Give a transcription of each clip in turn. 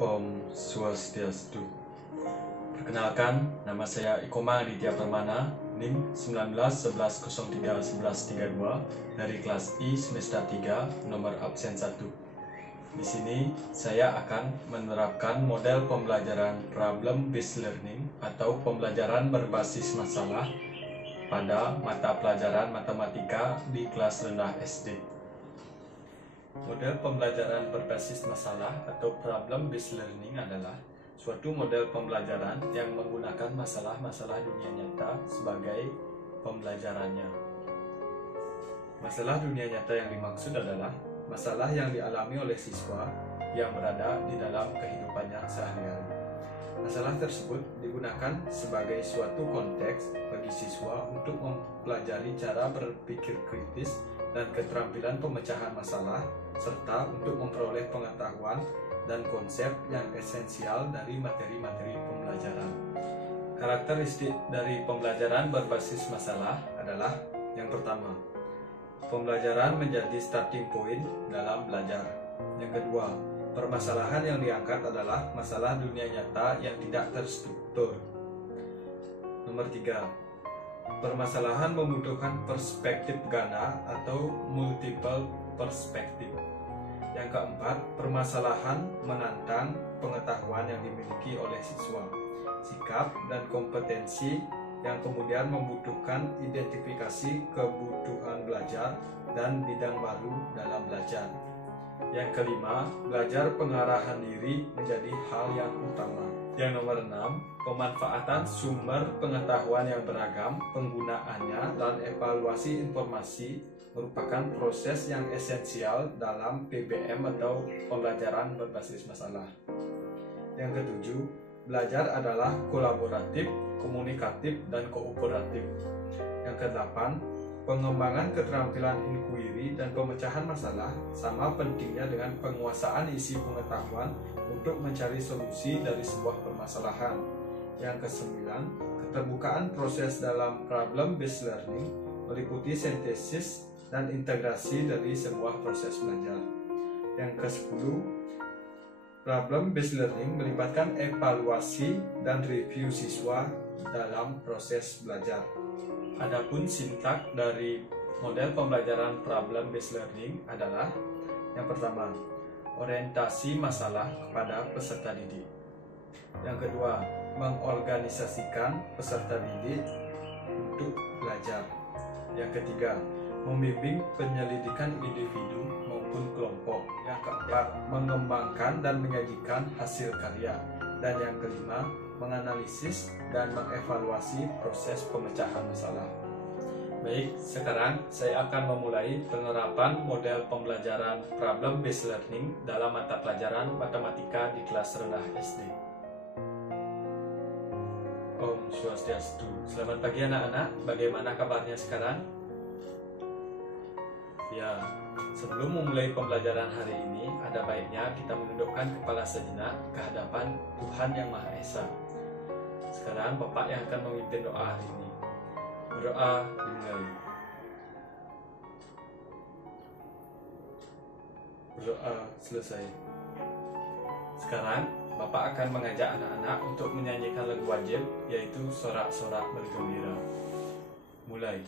Om Swastiastu. Perkenalkan, nama saya Ikoma Aditya Permana, NIM 1911031132 dari kelas I semester 3, nomor absen 1. Di sini saya akan menerapkan model pembelajaran problem based learning atau pembelajaran berbasis masalah pada mata pelajaran matematika di kelas rendah SD. Model pembelajaran berbasis masalah atau problem based learning adalah suatu model pembelajaran yang menggunakan masalah-masalah dunia nyata sebagai pembelajarannya. Masalah dunia nyata yang dimaksud adalah masalah yang dialami oleh siswa yang berada di dalam kehidupannya sehari-hari. Masalah tersebut digunakan sebagai suatu konteks bagi siswa untuk mempelajari cara berpikir kritis dan keterampilan pemecahan masalah, serta untuk memperoleh pengetahuan dan konsep yang esensial dari materi-materi pembelajaran. Karakteristik dari pembelajaran berbasis masalah adalah yang pertama, pembelajaran menjadi starting point dalam belajar. Yang kedua, permasalahan yang diangkat adalah masalah dunia nyata yang tidak terstruktur. Nomor 3, permasalahan membutuhkan perspektif ganda atau multiple perspektif. Yang keempat, permasalahan menantang pengetahuan yang dimiliki oleh siswa, sikap dan kompetensi yang kemudian membutuhkan identifikasi kebutuhan belajar dan bidang baru dalam belajar. Yang kelima, belajar pengarahan diri menjadi hal yang utama. Yang nomor 6, pemanfaatan sumber pengetahuan yang beragam, penggunaannya dan evaluasi informasi merupakan proses yang esensial dalam PBM atau pembelajaran berbasis masalah. Yang ketujuh, belajar adalah kolaboratif, komunikatif, dan kooperatif. Yang kedelapan, pengembangan keterampilan inquiry dan pemecahan masalah sama pentingnya dengan penguasaan isi pengetahuan untuk mencari solusi dari sebuah permasalahan. Yang kesembilan, keterbukaan proses dalam problem based learning meliputi sintesis dan integrasi dari sebuah proses belajar. Yang ke-10, problem based learning melibatkan evaluasi dan review siswa dalam proses belajar. Adapun sintak dari model pembelajaran problem based learning adalah yang pertama, orientasi masalah kepada peserta didik. Yang kedua, mengorganisasikan peserta didik untuk belajar. Yang ketiga, membimbing penyelidikan individu maupun kelompok. Yang keempat, mengembangkan dan menyajikan hasil karya. Dan yang kelima, menganalisis dan mengevaluasi proses pemecahan masalah. Baik, sekarang saya akan memulai penerapan model pembelajaran problem based learning dalam mata pelajaran matematika di kelas rendah SD. Om Swastiastu. Selamat pagi anak-anak, bagaimana kabarnya sekarang? Ya, sebelum memulai pembelajaran hari ini, ada baiknya kita menundukkan kepala sejenak ke hadapan Tuhan Yang Maha Esa. Sekarang Bapak yang akan memimpin doa hari ini. Berdoa dimulai. Berdoa selesai. Sekarang Bapak akan mengajak anak-anak untuk menyanyikan lagu wajib, yaitu sorak-sorak bergembira. Mulai.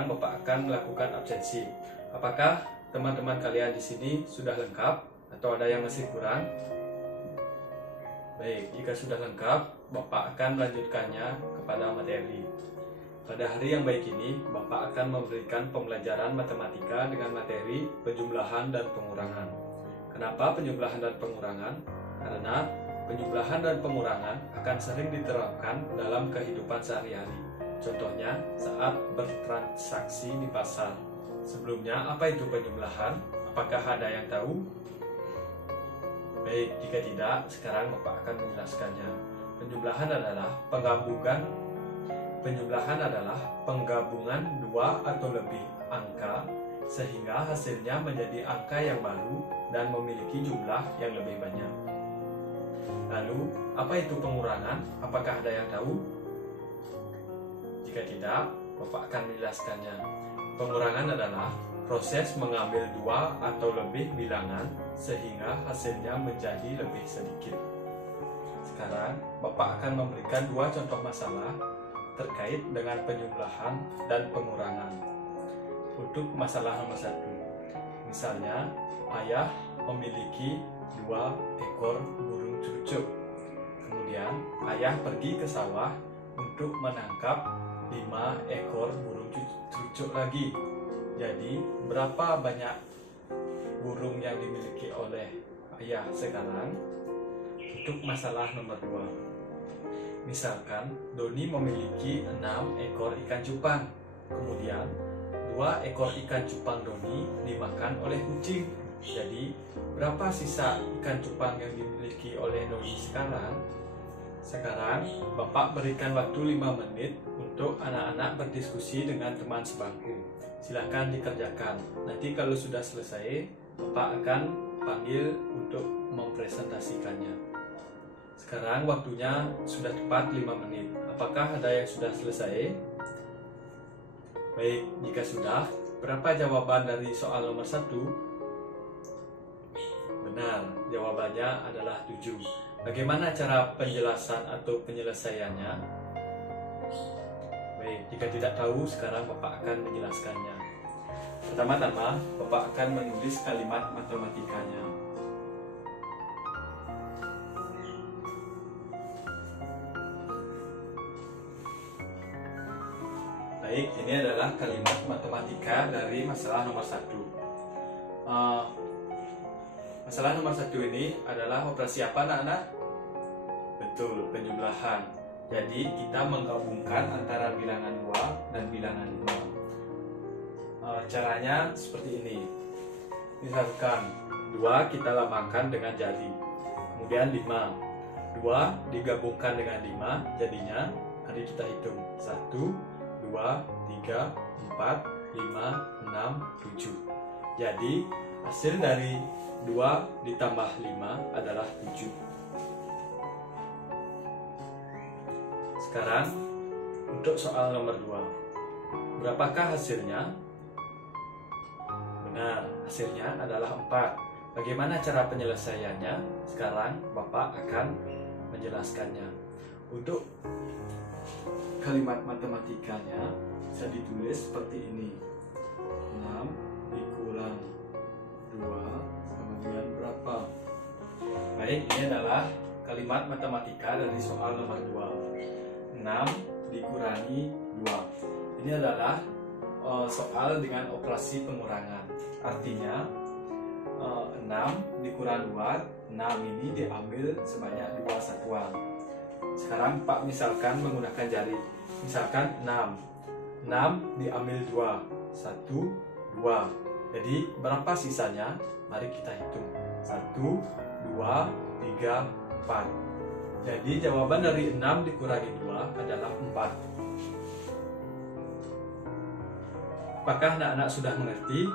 sekarang Bapak akan melakukan absensi. Apakah teman-teman kalian di sini sudah lengkap atau ada yang masih kurang? Baik, jika sudah lengkap, Bapak akan melanjutkannya kepada materi. Pada hari yang baik ini, Bapak akan memberikan pembelajaran matematika dengan materi penjumlahan dan pengurangan. Kenapa penjumlahan dan pengurangan? Karena penjumlahan dan pengurangan akan sering diterapkan dalam kehidupan sehari-hari. Contohnya saat bertransaksi di pasar. Sebelumnya, apa itu penjumlahan? Apakah ada yang tahu? Baik, jika tidak, sekarang Bapak akan menjelaskannya. Penjumlahan adalah penggabungan dua atau lebih angka sehingga hasilnya menjadi angka yang baru dan memiliki jumlah yang lebih banyak. Lalu, apa itu pengurangan? Apakah ada yang tahu? Jika tidak, Bapak akan menjelaskannya. Pengurangan adalah proses mengambil dua atau lebih bilangan sehingga hasilnya menjadi lebih sedikit. Sekarang, Bapak akan memberikan dua contoh masalah terkait dengan penjumlahan dan pengurangan. Untuk masalah nomor 1, misalnya ayah memiliki 2 ekor burung cucuk. Kemudian ayah pergi ke sawah untuk menangkap 5 ekor burung cucuk lagi. Jadi berapa banyak burung yang dimiliki oleh ayah sekarang? Untuk masalah nomor 2, misalkan Doni memiliki 6 ekor ikan cupang. Kemudian 2 ekor ikan cupang Doni dimakan oleh kucing. Jadi berapa sisa ikan cupang yang dimiliki oleh Doni sekarang? Sekarang Bapak berikan waktu 5 menit untuk anak-anak berdiskusi dengan teman sebangku. Silahkan dikerjakan. Nanti kalau sudah selesai, Bapak akan panggil untuk mempresentasikannya. Sekarang waktunya sudah tepat 5 menit. Apakah ada yang sudah selesai? Baik, jika sudah, berapa jawaban dari soal nomor 1? Benar, jawabannya adalah 7. Bagaimana cara penjelasan atau penyelesaiannya? Baik, jika tidak tahu, sekarang Bapak akan menjelaskannya. Pertama-tama, Bapak akan menulis kalimat matematikanya. Baik, ini adalah kalimat matematika dari masalah nomor 1. Masalah nomor 1 ini adalah operasi apa, anak-anak? Betul, penjumlahan. Jadi kita menggabungkan antara bilangan 2 dan bilangan 5. Caranya seperti ini. Misalkan 2 kita lambangkan dengan jari. Kemudian 5. 2 digabungkan dengan 5, jadinya mari kita hitung. 1, 2, 3, 4, 5, 6, 7. Jadi hasil dari 2 ditambah 5 adalah 7. Sekarang untuk soal nomor 2. Berapakah hasilnya? Benar, hasilnya adalah 4. Bagaimana cara penyelesaiannya? Sekarang Bapak akan menjelaskannya. Untuk kalimat matematikanya bisa ditulis seperti ini. 6 dikurang 2 sama dengan berapa? Baik, ini adalah kalimat matematika dari soal nomor 2. 6 dikurangi 2. Ini adalah soal dengan operasi pengurangan. Artinya 6 dikurang 2, 6 ini diambil sebanyak 2 satuan. Sekarang Pak misalkan menggunakan jari. Misalkan 6 diambil 2, 1, 2. Jadi berapa sisanya? Mari kita hitung. 1, 2, 3, 4. Jadi jawaban dari 6 dikurangi 2 adalah 4. Apakah anak-anak sudah mengerti?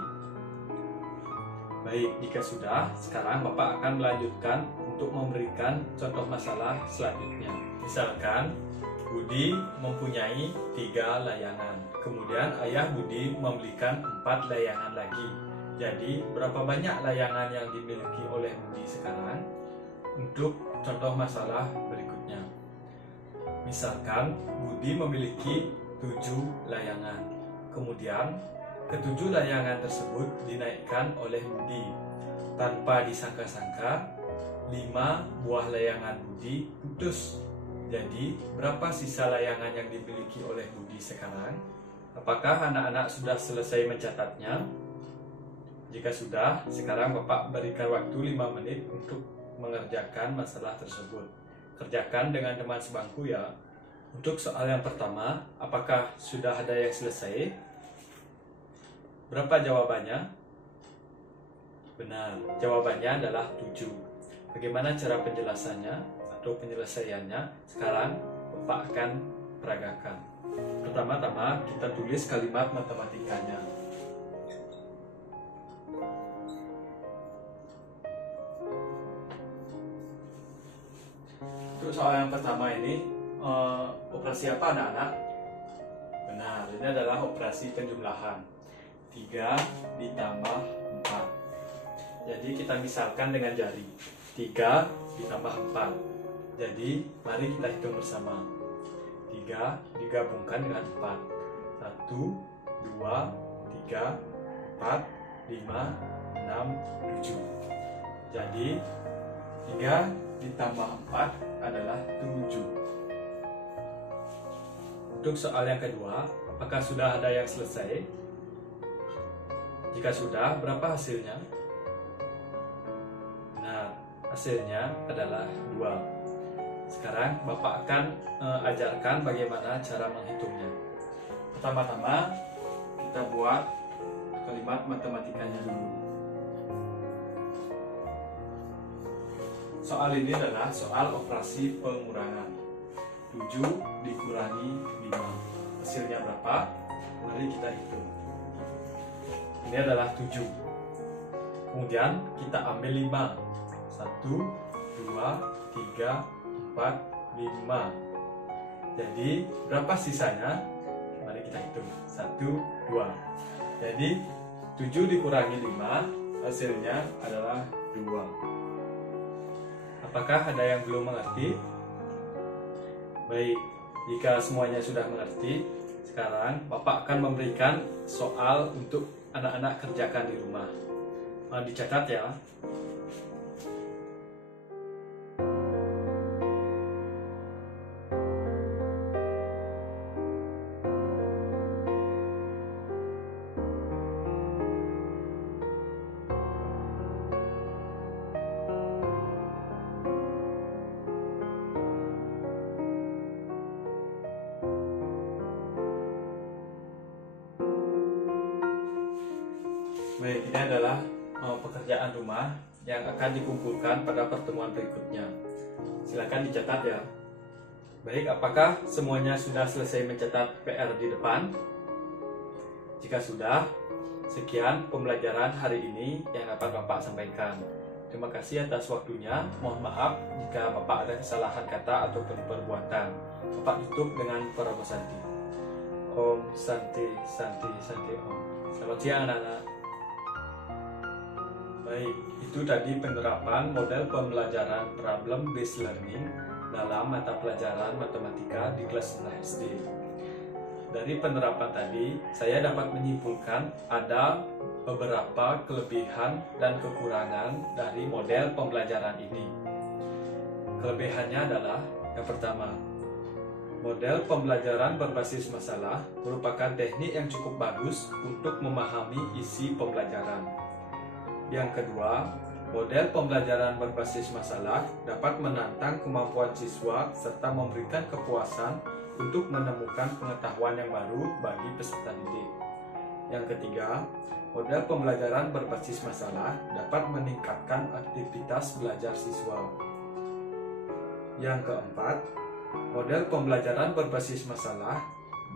Baik, jika sudah, sekarang Bapak akan melanjutkan untuk memberikan contoh masalah selanjutnya. Misalkan Budi mempunyai 3 layangan. Kemudian ayah Budi membelikan 4 layangan lagi. Jadi berapa banyak layangan yang dimiliki oleh Budi sekarang? Untuk contoh masalah berikutnya. Misalkan Budi memiliki 7 layangan. Kemudian, ketujuh layangan tersebut dinaikkan oleh Budi. Tanpa disangka-sangka, 5 buah layangan Budi putus. Jadi, berapa sisa layangan yang dimiliki oleh Budi sekarang? Apakah anak-anak sudah selesai mencatatnya? Jika sudah, sekarang Bapak berikan waktu 5 menit untuk mengerjakan masalah tersebut. Kerjakan dengan teman sebangku ya. Untuk soal yang pertama, apakah sudah ada yang selesai? Berapa jawabannya? Benar, jawabannya adalah 7. Bagaimana cara penjelasannya atau penyelesaiannya? Sekarang Bapak akan peragakan. Pertama-tama kita tulis kalimat matematikanya. Untuk soal yang pertama ini, operasi apa anak-anak? Benar, ini adalah operasi penjumlahan. 3 ditambah 4. Jadi kita misalkan dengan jari. 3 ditambah 4. Jadi mari kita hitung bersama. 3 digabungkan dengan 4. 1, 2, 3, 4, 5, 6, 7. Jadi 3 ditambah 4 adalah 7. Untuk soal yang kedua, apakah sudah ada yang selesai? Jika sudah, berapa hasilnya? Nah, hasilnya adalah 2. Sekarang Bapak akan ajarkan bagaimana cara menghitungnya. Pertama-tama, kita buat kalimat matematikanya dulu. Soal ini adalah soal operasi pengurangan. 7 dikurangi 5. Hasilnya berapa? Mari kita hitung. Ini adalah 7. Kemudian kita ambil 5. 1, 2, 3, 4, 5. Jadi berapa sisanya? Mari kita hitung. 1, 2. Jadi 7 dikurangi 5, hasilnya adalah 2. Apakah ada yang belum mengerti? Baik, jika semuanya sudah mengerti, sekarang Bapak akan memberikan soal untuk anak-anak kerjakan di rumah. Dicatat ya. Baik, ini adalah pekerjaan rumah yang akan dikumpulkan pada pertemuan berikutnya. Silakan dicatat ya. Baik, apakah semuanya sudah selesai mencatat PR di depan? Jika sudah, sekian pembelajaran hari ini yang dapat Bapak sampaikan. Terima kasih atas waktunya. Mohon maaf jika Bapak ada kesalahan kata ataupun perbuatan. Bapak tutup dengan Prabu Santi. Om Santi Santi Santi Om. Selamat siang anak-anak. Baik, itu tadi penerapan model pembelajaran problem based learning dalam mata pelajaran matematika di kelas 6 SD. Dari penerapan tadi, saya dapat menyimpulkan ada beberapa kelebihan dan kekurangan dari model pembelajaran ini. Kelebihannya adalah yang pertama, model pembelajaran berbasis masalah merupakan teknik yang cukup bagus untuk memahami isi pembelajaran. Yang kedua, model pembelajaran berbasis masalah dapat menantang kemampuan siswa serta memberikan kepuasan untuk menemukan pengetahuan yang baru bagi peserta didik. Yang ketiga, model pembelajaran berbasis masalah dapat meningkatkan aktivitas belajar siswa. Yang keempat, model pembelajaran berbasis masalah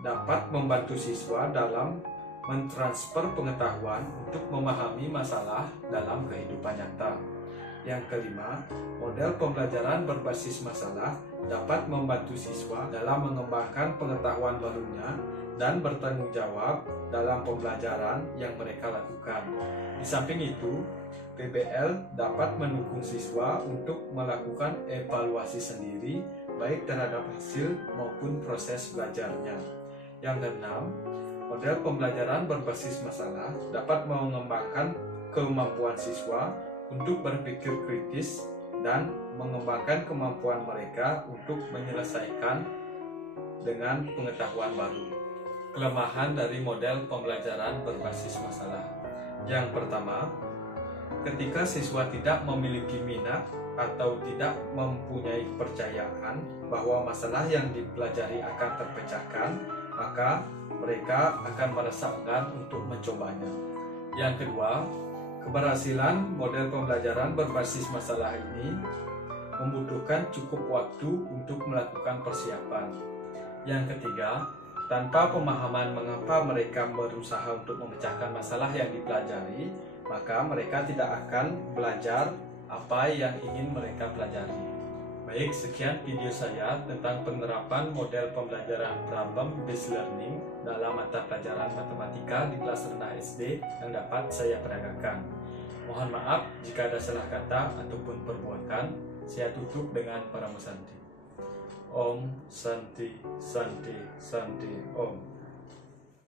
dapat membantu siswa dalam mentransfer pengetahuan untuk memahami masalah dalam kehidupan nyata. Yang kelima, model pembelajaran berbasis masalah dapat membantu siswa dalam mengembangkan pengetahuan barunya dan bertanggung jawab dalam pembelajaran yang mereka lakukan. Di samping itu, PBL dapat mendukung siswa untuk melakukan evaluasi sendiri baik terhadap hasil maupun proses belajarnya. Yang keenam, Model pembelajaran berbasis masalah dapat mengembangkan kemampuan siswa untuk berpikir kritis dan mengembangkan kemampuan mereka untuk menyelesaikan dengan pengetahuan baru. Kelemahan dari model pembelajaran berbasis masalah. Yang pertama, ketika siswa tidak memiliki minat atau tidak mempunyai kepercayaan bahwa masalah yang dipelajari akan terpecahkan, maka mereka akan merasa enggan untuk mencobanya. Yang kedua, keberhasilan model pembelajaran berbasis masalah ini membutuhkan cukup waktu untuk melakukan persiapan. Yang ketiga, tanpa pemahaman mengapa mereka berusaha untuk memecahkan masalah yang dipelajari, maka mereka tidak akan belajar apa yang ingin mereka pelajari. Baik, sekian video saya tentang penerapan model pembelajaran problem-based learning dalam mata pelajaran matematika di kelas rendah SD yang dapat saya peragakan. Mohon maaf jika ada salah kata ataupun perbuatan. Saya tutup dengan Paramasanti. Om Santi Santi Santi Om.